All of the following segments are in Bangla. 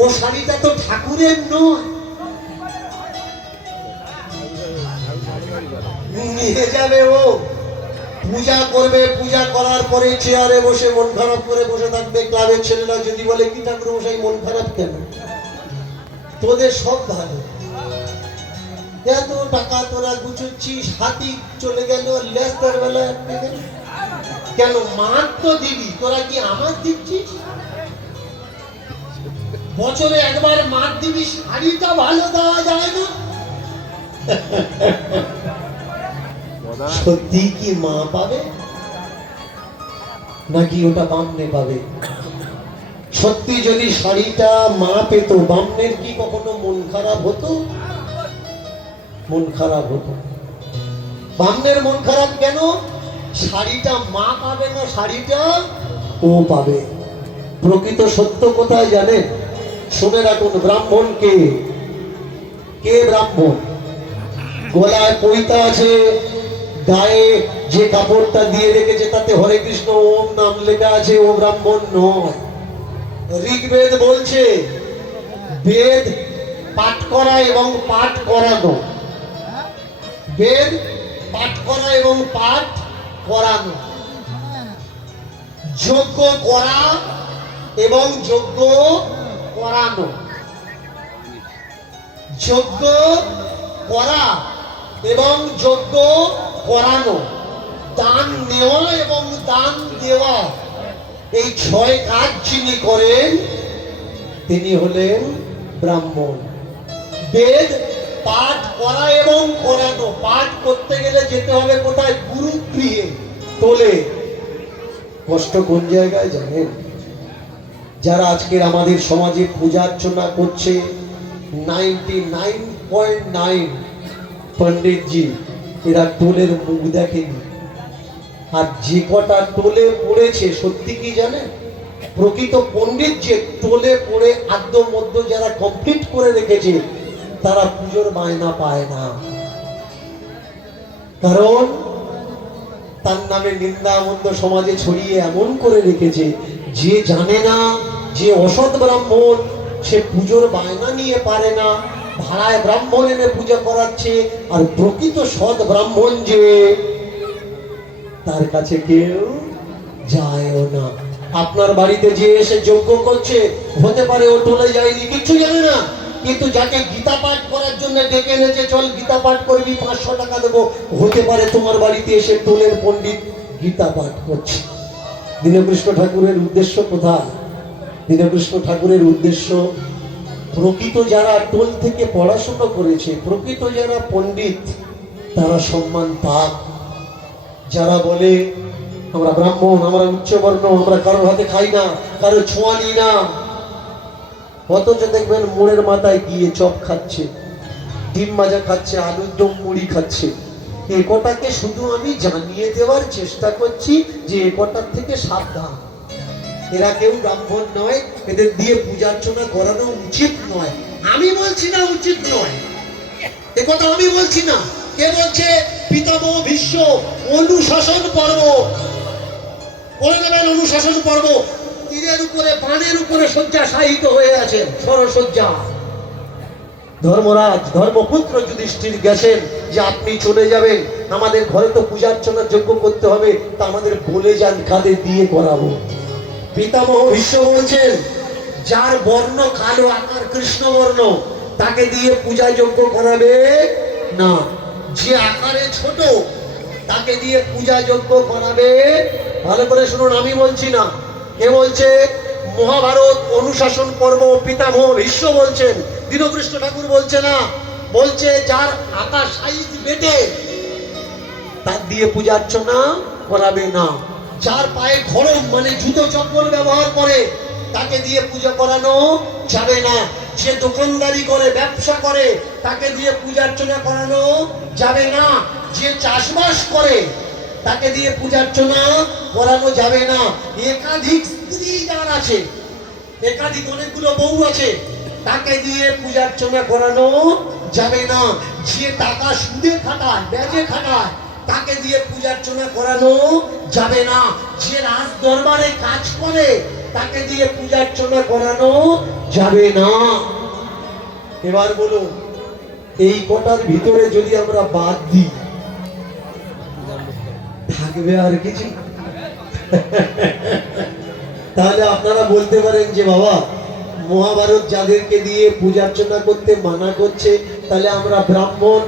ও শাড়িটা তো ঠাকুরের নয়, নিয়ে যাবে ও, পূজা করবে, পূজা করার পরে চেয়ারে বসে মন খারাপ করে বসে থাকবে। ক্লাবের ছেলেরা যদি বলে কি ঠাকুর মশাই মন খারাপ কেন, তোদের সব ভালো, এত টাকা তোরা গুছোচ্ছিস, হাতি চলে গেল লেস্তার বেলা কেন, মার তো দিবি, তোরা কি আমার দিচ্ছিস? বছরে একবার মার দিবি, শাড়িটা ভালো দেওয়া যায় না? সত্যি কি মা পাবে নাকি ওটা বামনে পাবে? সত্যি যদি শাড়িটা মা পেত, বামনের কি কখনো মন খারাপ হতো? মন খারাপ হতো। বামনের মন খারাপ কেন? শাড়িটা মা পাবে না, শাড়িটা ও পাবে। প্রকৃত সত্য কোথায় জানেন? শুনে রাখুন, ব্রাহ্মণ কে? কে ব্রাহ্মণ? গলায় পৈতা আছে, গায়ে যে কাপড়টা দিয়ে রেখেছে তাতে হরে কৃষ্ণ ওম নাম লেখা আছে, ও ব্রাহ্মণ নয়। ঋগ্বেদ বলছে বেদ পাঠ করা এবং পাঠ করানো, বেদ পাঠ করা এবং পাঠ করানো, যজ্ঞ করা এবং যজ্ঞ করানো, যজ্ঞ করা এবং যজ্ঞ করানো, দান নেওয়া এবং দান দেওয়া, এই 6 কাজ যিনি করেন তিনি হলেন ব্রাহ্মণ। বেদ পাঠ করা এবং করানো, পাঠ করতে গেলে যেতে হবে কোথায়? গুরুগৃহে, তোলে। কষ্ট কোন জায়গায় জানেন? যারা আজকের আমাদের সমাজে পূজা অর্চনা করছে, 99.9 পণ্ডিতজি এরা টোলের মুখ দেখেনি। আর যে কটা টোলে পড়েছে, সত্যি কি জানেন? প্রকৃত পণ্ডিত যে টোলে পড়ে আদ্য মধ্য যারা কমপ্লিট করে রেখেছে, তারা পুজোর বায়না পায় না। কারণ তার নামে নিন্দা মন্দ সমাজে ছড়িয়ে এমন করে রেখেছে, যে জানে না, যে অসৎ ব্রাহ্মণ, সে পুজোর বায়না নিয়ে পারে না, ভাড়ায় ব্রাহ্মণ এনে পূজা করাচ্ছে। আর প্রকৃত সৎ ব্রাহ্মণ যে, তার কাছে কেউ যায়ও না। আপনার বাড়িতে যে এসে যজ্ঞ করছে, হতে পারে ও টোলে যায়নি, কিচ্ছু জানে না, কিন্তু যাকে গীতা পাঠ করার জন্য ডেকে এনেছে, চল গীতা পাঠ করবি, 500 টাকা দেবো, হতে পারে তোমার বাড়িতে এসে টোলের পণ্ডিত গীতা পাঠ করছে। দীনকৃষ্ণ ঠাকুরের উদ্দেশ্য কোথায়? দীনকৃষ্ণ ঠাকুরের উদ্দেশ্য, প্রকৃত যারা টোল থেকে পড়াশোনা করেছে, প্রকৃত যারা পণ্ডিত, তারা সম্মান পাক। যারা বলে আমরা ব্রাহ্মণ, আমরা উচ্চবর্ণ, আমরা কারোর হাতে খাই না, কারো ছোঁয়া নিই না, অথচ দেখবেন মোড়ের মাথায় গিয়ে চপ খাচ্ছে, ডিম ভাজা খাচ্ছে, আলুর দম মুড়ি খাচ্ছে। এ কটাকে শুধু আমি জানিয়ে দেওয়ার চেষ্টা করছি যে এ কটার থেকে সাবধান, এরা কেউ ব্রাহ্মণ নয়, এদের দিয়ে পূজা অর্চনা করানো উচিত নয়। আমি বলছি না উচিত নয়, এ কথা আমি বলছি না। কে বলছে? পিতামহ ভীষ্ম অনুশাসন পর্ব করে নেবেন। অনুশাসন পর্ব, তীরের উপরে বানের উপরে শয্যা শায়িত হয়ে আছেন, সরসজ্জা। ধর্মরাজ ধর্মপুত্র যুধিষ্ঠির গেছেন যে আপনি চলে যাবেন, আমাদের ঘরে তো পূজা অর্চনা যজ্ঞ করতে হবে, তা আমাদের বলে যান কাদের দিয়ে করাবো। পিতামহ ভীষ্ম বলছেন, যার বর্ণ কালো, আকার কৃষ্ণ বর্ণ, তাকে দিয়ে পূজা যজ্ঞ করাবে না। যে আকারে ছোট, তাকে দিয়ে পূজা যজ্ঞ করাবে। ভালো করে শুনুন, আমি বলছি না, কে বলছে? মহাভারত অনুশাসন পর্ব পিতামহ ভীষ্ম বলছেন, দীনকৃষ্ণ ঠাকুর বলছে না। বলছে যার আকার সাইজ বেটে, তার দিয়ে পূজা অর্চনা করাবে না। যার পায়ে খড়ম মানে জুতো চপ্পল ব্যবহার করে, তাকে দিয়ে পূজা করানো যাবে না। যে দোকানদারি করে, ব্যবসা করে, তাকে দিয়ে পূজা অর্চনা করানো যাবে না। যে চাষবাস করে, তাকে দিয়ে পূজা অর্চনা করানো যাবে না। একাধিক স্ত্রী যার আছে, একাধিক অনেকগুলো বউ আছে, তাকে দিয়ে পূজা অর্চনা করানো যাবে না। যে টাকা সুদে খাটায়, ব্যাজে খাটায়, তাকে দিয়ে পূজা অর্চনা করানো যাবে না। যে রাজ দরবারে কাজ করে, তাকে দিয়ে পূজা অর্চনা করানো যাবে না। এবার বলুন, এই কটার ভিতরে যদি আমরা বাদ দিই, থাকবে আর কিছু? তাহলে আপনারা বলতে পারেন যে বাবা, মহাভারত যাদেরকে দিয়ে পূজা অর্চনা করতে মানা করছে, তাহলে আমরা ব্রাহ্মণ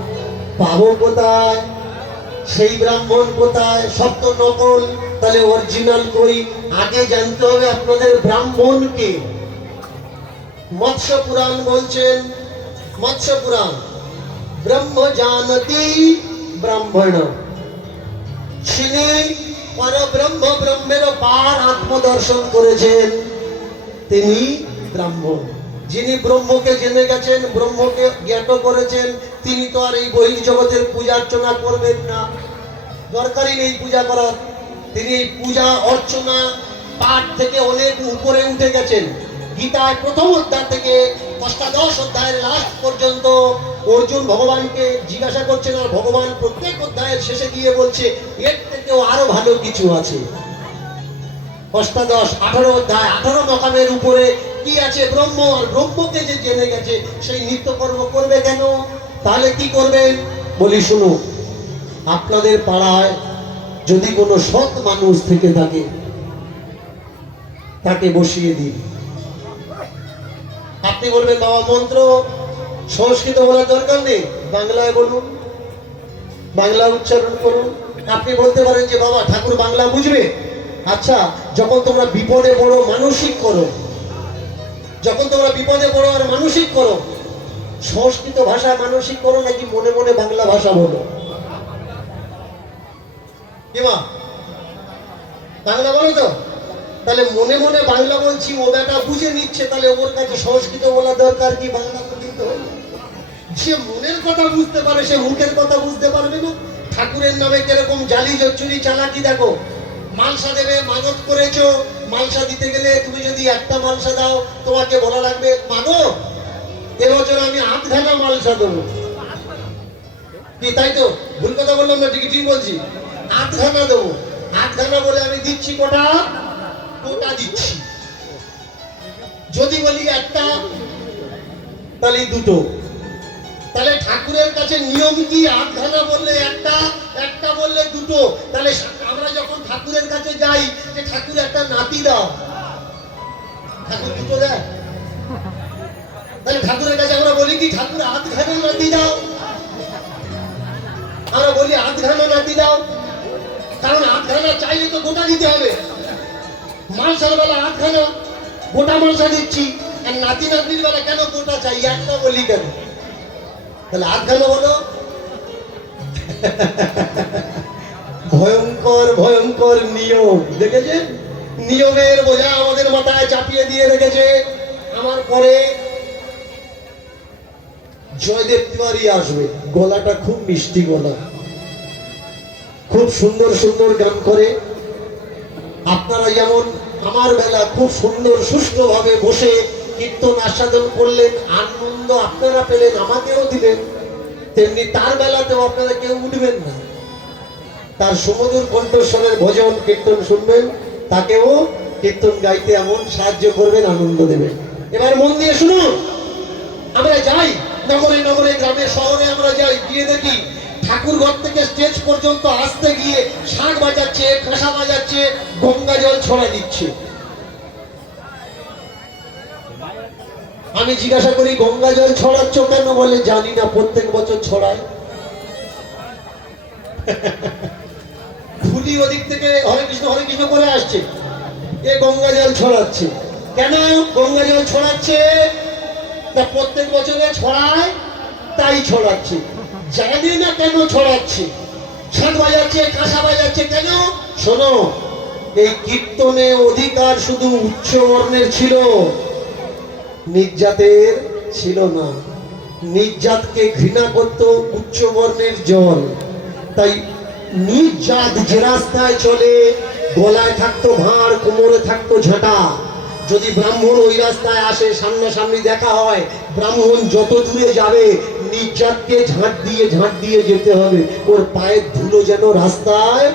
পাবো কোথায়? সেই ব্রাহ্মণ কোথায়? সব তো নকল, তাহলে অরিজিনাল কই? আগে জানতে হবে আপনাদের ব্রাহ্মণকে। মৎস্য পুরাণ বলছেন, মৎস্য পুরাণ, ব্রহ্ম জানতি ব্রাহ্মণ, যিনি পরব্রহ্ম, ব্রহ্মের পার আত্মদর্শন করেছেন, তিনি ব্রাহ্মণ। যিনি ব্রহ্মকে জেনে গেছেন, ব্রহ্মকে জ্ঞাত করেছেন, তিনি তো আর এই বহির্জগতের পূজা অর্চনা করবেন না, দরকারই নেই পূজা করার। তিনি এই পূজা অর্চনা পাঠ থেকে অনেক উপরে উঠে গেছেন। গীতায় প্রথম অধ্যায় থেকে অষ্টাদশ অধ্যায়ের লাস্ট পর্যন্ত অর্জুন ভগবানকে জিজ্ঞাসা করছেন, আর ভগবান প্রত্যেক অধ্যায়ের শেষে গিয়ে বলছে এর থেকেও আরো ভালো কিছু আছে। অষ্টাদশ 18 অধ্যায় 18 মকামের উপরে কি আছে? ব্রহ্ম। আর ব্রহ্মকে যে জেনে গেছে, সেই নিত্যকর্ম করবে কেন? তাহলে কি করবেন বলি শুনুন। আপনাদের পাড়ায় যদি কোনো সৎ মানুষ থেকে থাকে, তাকে বসিয়ে দিন। আপনি বলবেন বাবা মন্ত্র সংস্কৃত বলার দরকার নেই, বাংলায় বলুন, বাংলা উচ্চারণ করুন। আপনি বলতে পারেন যে বাবা ঠাকুর বাংলা বুঝবে। আচ্ছা, যখন তোমরা বিপদে পড়ো মানসিক করো, যখন তোমরা বিপদে পড়ো আর মানসিক করো, সংস্কৃত ভাষায় মানসিক করো নাকি মনে মনে বাংলা ভাষা বলো? কি মা, বাংলা বলো তো? তাহলে মনে মনে বাংলা বলছি, ও বেটা বুঝে নিচ্ছে, তাহলে ওর কাছে সংস্কৃত বলা দরকার কি? বাংলা বলতে হবে। যে মনের কথা বুঝতে পারে সে মুখের কথা বুঝতে পারবে না? ঠাকুরের নামে কিরকম জালি জচ্চুরি চালাকি দেখো। মালসা দেবে, মানত করেছো, মালসা দিতে গেলে তুমি যদি একটা মালসা দাও, তোমাকে বলা লাগবে মানো এবছর আমি 8 ঘানা মালসা দেবো। কি তাই তো? ভুল কথা বললাম না? ঠিক ঠিক বলছি। 8 ঘানা দেবো। 8 ঘানা বলে আমি দিচ্ছি কটা? কোটা দিচ্ছি। যদি বলি একটা, তাহলে দুটো। তাহলে ঠাকুরের কাছে নিয়ম কি? 8 ঘানা বললে একটা, একটা বললে দুটো। তাহলে আমরা যখন ঠাকুরের কাছে যাই যে ঠাকুর একটা নাতি দাও, ঠাকুর দুটো দেয়? তাহলে ঠাকুরের কাছে আমরা বলি কি ঠাকুর 8 ঘানা নাতি দাও? আমরা বলি 8 ঘানা নাতি দাও, কারণ 8 ঘানা চাইলে তো গোটা দিতে হবে। মালসার বেলা 8 ঘানা গোটা মালসা দিচ্ছি, আর নাতি নাতনির বেলা কেন গোটা চাই? একটা বলি কেন? তাহলে 8 ঘানা বলো। ভয়ঙ্কর ভয়ঙ্কর নিয়ম দেখেছেন? নিয়মের বোঝা আমাদের মাথায় চাপিয়ে দিয়ে রেখেছে। আমার পরে জয়দেব তিওয়ারি আসবে, গলাটা খুব মিষ্টি গলা, খুব সুন্দর সুন্দর গান করে। আপনারা যেমন আমার বেলা খুব সুন্দর সুষ্ঠুভাবে বসে কীর্তন আস্বাদন করলেন, আনন্দ আপনারা পেলেন, আমাকেও দিলেন, তেমনি তার বেলাতেও আপনারা কেউ উঠবেন না। তার সুমধুর কণ্ঠস্বরের ভজন কীর্তন শুনবেন, তাকেও কীর্তন গাইতে এমন সাহায্য করবেন, আনন্দ দেবেন। এবার মন দিয়ে শুনুন। আমরা যাই নগরে নগরে, গ্রামে শহরে আমরা যাই, গিয়ে দেখি ঠাকুর ঘর থেকে স্টেজ পর্যন্ত আসতে গিয়ে শাঁখ বাজাচ্ছে, কাঁসা বাজাচ্ছে, গঙ্গা জল ছড়া দিচ্ছে। আমি জিজ্ঞাসা করি গঙ্গা জল ছড়াচ্ছ কেন? বলে জানি না, প্রত্যেক বছর ছড়ায়। ফুলি ওদিক থেকে হরে কৃষ্ণ করে আসছে, এ গঙ্গা জল ছড়াচ্ছে। কেন গঙ্গা জল ছড়াচ্ছে? তা প্রত্যেক বছরে ছড়ায়, তাই ছড়াচ্ছে। জানি না কেন ছড়াচ্ছে। শাঁখ বাজাচ্ছে, কাঁসা বাজাচ্ছে কেন? শোনো, এই কীর্তনে অধিকার শুধু উচ্চ বর্ণের ছিল, নির্জাতের ছিল না। নির্জাতকে ঘৃণা করত উচ্চ বর্ণের জল। তাই নির্জাত যে রাস্তায় চলে, গলায় থাকতো ভাঁড়, কোমরে থাকতো ঝাঁটা। যদি ব্রাহ্মণ ওই রাস্তায় আসে, সামনাসামনি দেখা হয়, ব্রাহ্মণ যত দূরে যাবে নির্জাতকে ঝাঁট দিয়ে যেতে হবে, ওর পায়ের ধুলো যেন রাস্তায়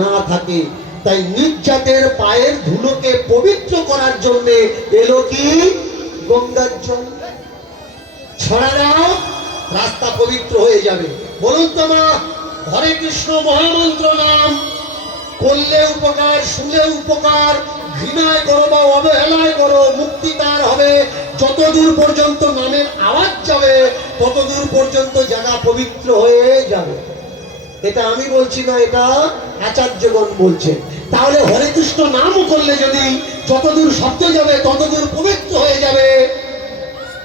না থাকে। তাই নিজ জাতের পায়ের ধুলোকে পবিত্র করার জন্য এলো কি গঙ্গার জল। ছড়াও, রাস্তা পবিত্র হয়ে যাবে। বলুন তো মা, হরে কৃষ্ণ মহামন্ত্র নাম করলে উপকার, শুনলে উপকার, ঘৃণায় করো বা অবহেলায় করো, মুক্তি তার হবে। যতদূর পর্যন্ত নামের আওয়াজ যাবে ততদূর পর্যন্ত জায়গা পবিত্র হয়ে যাবে। এটা আমি বলছি না, এটা আচার্যগণ বলছেন। তাহলে হরে কৃষ্ণ নাম করলে যদি যতদূর শব্দ যাবে ততদূর পবিত্র হয়ে যাবে,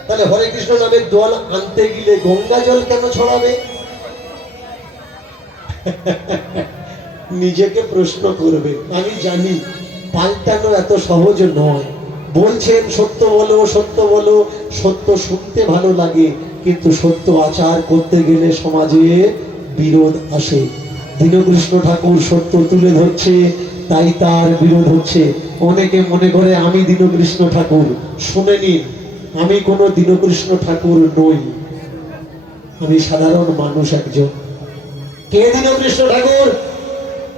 তাহলে হরে কৃষ্ণ নামের জল আনতে গেলে গঙ্গা জল কেন ছড়াবে? নিজেকে প্রশ্ন করবে। আমি জানি পাল্টানো এত সহজ নয়। বলছেন সত্য বলো, সত্য বলো, সত্য শুনতে ভালো লাগে, কিন্তু সত্য আচার করতে গেলে সমাজে বিরোধ আসে। দীনকৃষ্ণ ঠাকুর সত্য তুলে ধরছে, তাই তার বিরোধ হচ্ছে। অনেকে মনে করে আমি দীনকৃষ্ণ ঠাকুর। শুনে নিন, আমি কোনো দীনকৃষ্ণ ঠাকুর নই, আমি সাধারণ মানুষ একজন। কে দীনকৃষ্ণ ঠাকুর?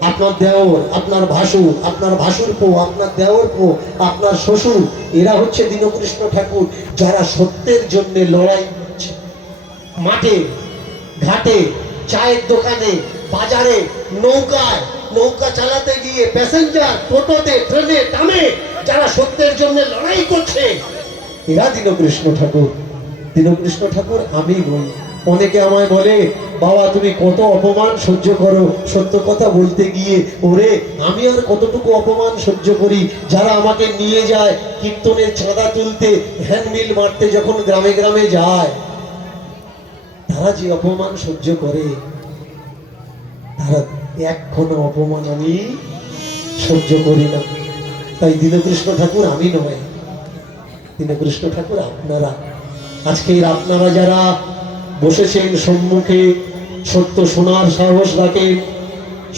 আপনার দেওর, আপনার ভাসুর, আপনার ভাসুরপো, আপনার দেওরপো, আপনার শ্বশুর, এরা হচ্ছে দীনকৃষ্ণ ঠাকুর, যারা সত্যের জন্য লড়াই করছে। মাঠে ঘাটে, চায়ের দোকানে, বাজারে, নৌকায়, নৌকা চালাতে গিয়ে, প্যাসেঞ্জার, টোটোতে, ট্রেনে, ট্রামে যারা সত্যের জন্য লড়াই করছে, এরা দীনকৃষ্ণ ঠাকুর। দীনকৃষ্ণ ঠাকুর আমি নই। অনেকে আমায় বলে, বাবা তুমি কত অপমান সহ্য করো সত্য কথা বলতে গিয়ে। ওরে, আমি আর কতটুকু অপমান সহ্য করি? যারা আমাকে নিয়ে যায় কীর্তনের চাঁদা তুলতে, হ্যান্ডমিল মারতে যখন গ্রামে গ্রামে যায়, তারা যে অপমান সহ্য করে, তারা এখনো অপমান আমি সহ্য করি না। তাই দীনকৃষ্ণ ঠাকুর আমি নয়, দীনকৃষ্ণ ঠাকুর আপনারা। আজকের আপনারা যারা বসেছেন সম্মুখে, সত্য শোনার সাহস রাখেন,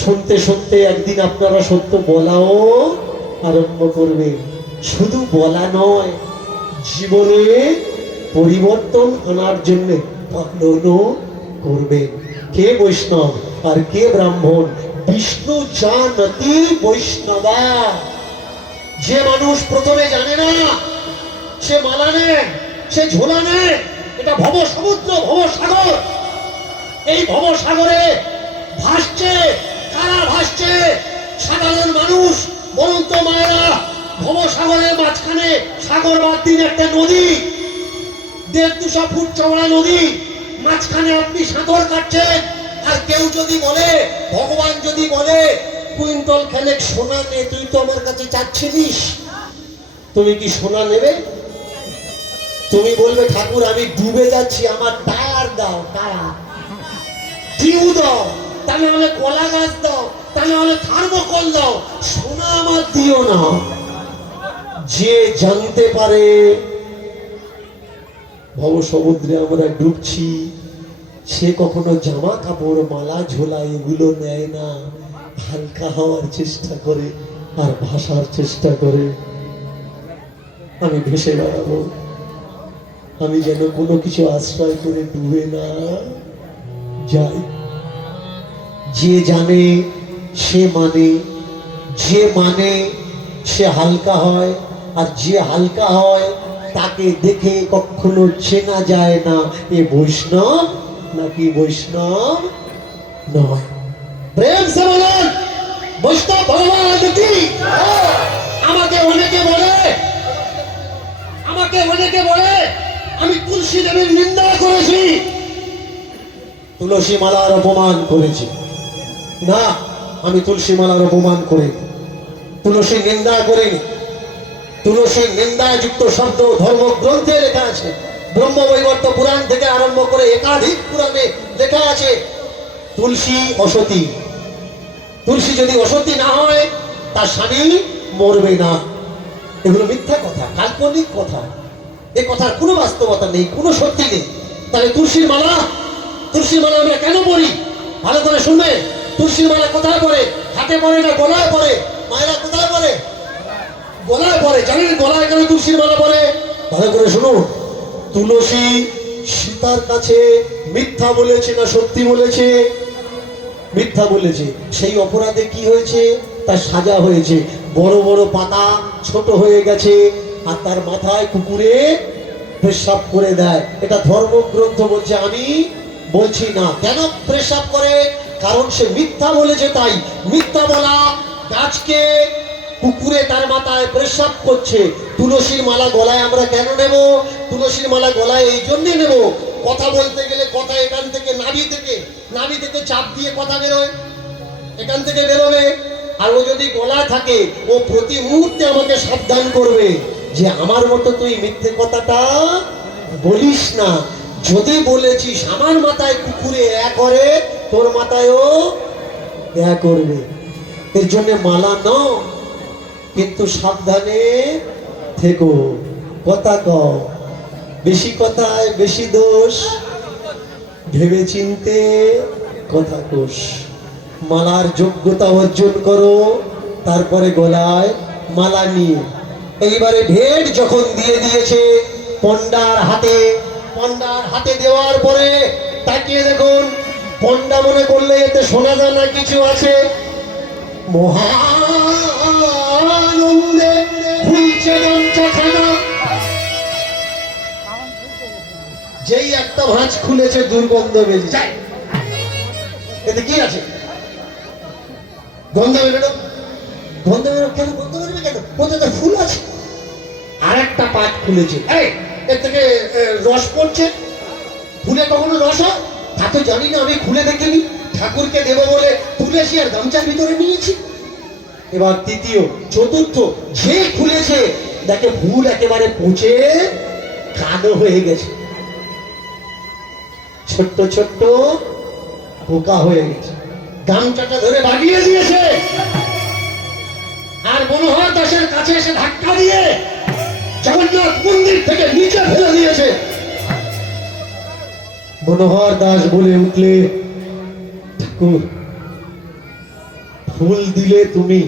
শুনতে শুনতে একদিন আপনারা সত্য বলাও আরম্ভ করবেন। শুধু বলা নয়, জীবনে পরিবর্তন আনার জন্য পালনও করবেন। কে বৈষ্ণব আর কে ব্রাহ্মণ? বিষ্ণু জানতি বৈষ্ণবা। যে মানুষ প্রথমে জানে না, সে মালা নেয়, সে ঝোলা নেয়। এটা ভব সমুদ্র, ভবসাগর। এই ভবসাগরে ভাসছে কারা? ভাসছে সাধারণ মানুষ। বলুন তো মায়েরা, ভবসাগরের মাঝখানে সাগর বাদ দিন একটা নদী, 150-200 ফুট চওড়া নদী, মাঝখানে আপনি সাঁতার কাটছেন। আর কেউ যদি বলে, ভগবান যদি বলে, কুইন্টল খানেক সোনা নে, তুই তো আমার কাছে চাচ্ছিলিস, তুমি কি সোনা নেবে? তুমি বলবে, ঠাকুর আমি ডুবে যাচ্ছি, আমার টায়ার দাও, টায়ার, টিউ দাও, তা না হলে কলা গাছ দাও, তা না হলে থার্মোকল দাও, সোনা আমার দিও না। যে জানতে পারে ভব সমুদ্রে আমরা ডুবছি, সে কখনো জামা কাপড়, মালা, ঝোলা এগুলো নেয় না। হালকা হওয়ার চেষ্টা করে আর ভাসার চেষ্টা করে। আমি ভেসে বেড়াবো, আমি যেন কোনো কিছু আশ্রয় করে ডুবে না যাই। যে জানে সে মানে, যে মানে সে হালকা হয়, আর যে হালকা হয় তাকে দেখে কখনো চেনা যায় না এ বৈষ্ণব নাকি বৈষ্ণব নয়। প্রেম সে বলুন, বৈষ্ণব ভগবান কি? আমাকে অনেকে বলে আমি তুলসী দেবীর নিন্দা করেছি, তুলসী মালার অপমান করেছি। না, আমি তুলসী মালার অপমান করিনি, তুলসী নিন্দা করিনি। তুলসী নিন্দাযুক্ত শব্দ ধর্মগ্রন্থে লেখা আছে। ব্রহ্মবৈবর্ত পুরাণ থেকে আরম্ভ করে একাধিক পুরাণে লেখা আছে তুলসী অসতী। তুলসী যদি অসতী না হয়, তার স্বামী মরবে না। এগুলো মিথ্যা কথা, কাল্পনিক কথা। এ কথার কোনো বাস্তবতা নেই, কোনো সত্যি নেই। তাহলে তুলসীর মালা আমরা কেন পড়ি? ভালো করে শুনবে। তুলসীর মালা কোথায় পড়ে? হাতে পড়ে না গলায় পড়ে? মায়েরা কোথায় পড়ে? গলায় পড়ে। জানেন গলায় কেন তুলসীর মালা পড়ে? ভালো করে শুনুন। তুলসী সীতার কাছে মিথ্যা বলেছে না সত্যি বলেছে? মিথ্যা বলেছে। সেই অপরাধে কি হয়েছে? তার সাজা হয়েছে, বড় বড় পাতা ছোট হয়ে গেছে, আর তার মাথায় কুকুরে পেশাব করে দেয়। এটা ধর্মগ্রন্থ বলছে, আমি বলছি না। কেন পেশাব করে? কারণ সে মিথ্যা বলেছে, তাই মিথ্যা বলা গাছকে কুকুরে তার মাথায় পেশাব করছে। তুলসীর মালা গলায় আমরা কেন নেব? তুলসীর মালা গলায় এই জন্যে নেব, কথা বলতে গেলে কথা এখান থেকে নাভি থেকে চাপ দিয়ে কথা বেরোয়, এখান থেকে বেরোবে। আর ও যদি গলা থাকে, ও প্রতি মুহূর্তে আমাকে সাবধান করবে যে আমার মতো তুই মিথ্যে কথাটা বলিস না। যদি বলেছিস আমার মাথায় কুকুরে করে, তোর মাথায়ও করবে। এর জন্য মালা নাও, কিন্তু সাবধানে থেকো। কথা কও, বেশি কথায় বেশি দোষ, ভেবে চিনতে কথা কোষ। মালার যোগ্যতা অর্জন করো, তারপরে গলায় মালা নিয়ে। এইবারে ভেট যখন দিয়ে দিয়েছে পণ্ডার হাতে দেওয়ার পরে তাকিয়ে দেখুন, পণ্ডা মনে করলে এতে শোনা যায় না কিছু আছে। মহানন্দে খুলছে গামছাখানা। যেই একটা ভাঁজ খুলেছে, দুর্গন্ধ বেরিয়ে যায়। এতে কি আছে? গন্ধ বেরোলো। কেন গন্ধ বেরোবে? কেন? ওতে তো ফুল আছে। আর একটা পাত খুলেছে, এর থেকে রস পড়ছে। ফুলে কখনো রস হয়? তা তো জানি না, আমি খুলে দেখিনি। ঠাকুরকে দেব বলে তুলেছি আর গামছার ভিতরে নিয়েছি। এবার তৃতীয়, চতুর্থ, যে খুলেছে দেখে ফুল একেবারে পচে কালো হয়ে গেছে, ছোট্ট ছোট্ট পোকা হয়ে গেছে। গামছাটা ধরে বাগিয়ে দিয়েছে, আর মনোহর দাসের কাছে এসে ধাক্কা দিয়ে জগন্নাথ মন্দির থেকে নিচে ফেলে দিয়েছে। মনোহর দাস বলে উঠলে, ঠাকুর, ফুল দিলে তুমি,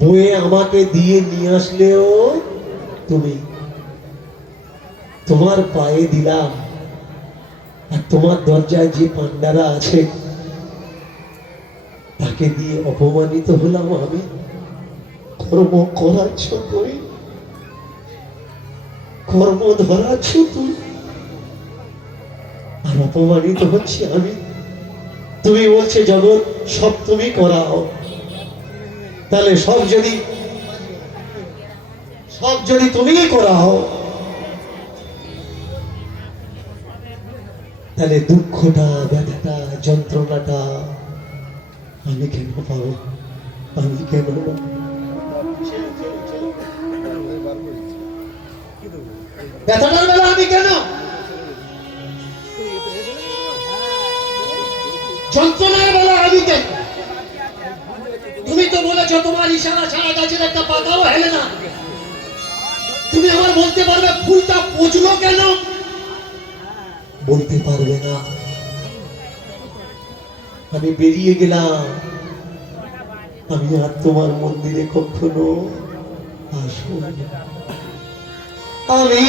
বয়ে আমাকে দিয়ে নিয়ে আসলেও তুমি, তোমার পায়ে দিলাম। আর তোমার দরজায় যে পান্ডারা আছে তাকে দিয়ে অপমানিত হলাম আমি। কর্ম করাচ্ছ তুমি, কর্ম ধরাচ্ছ তুই, আর অপমানিত হচ্ছে আমি। তুমি বলছে জগৎ সব তুমি করাও, তাহলে সব যদি তুমি করাও, তাহলে দুঃখটা, ব্যথাটা, যন্ত্রণাটা আমি কেন পাবো? আমি কেন? ব্যথাটার বেলা আমি কেন? যন্ত্রণার বেলা আমি কেন? তুমি তো বলেছ তোমার ইশারা ছাড়া গাছের একটা পাতাও হেলে না। তুমি আমার বলতে পারবে ফুলটা পচলো কেন? বলতে পারবে না। আমি বেরিয়ে গেলাম, আমি আর তোমার মন্দিরে কখনো আসবো না। আমি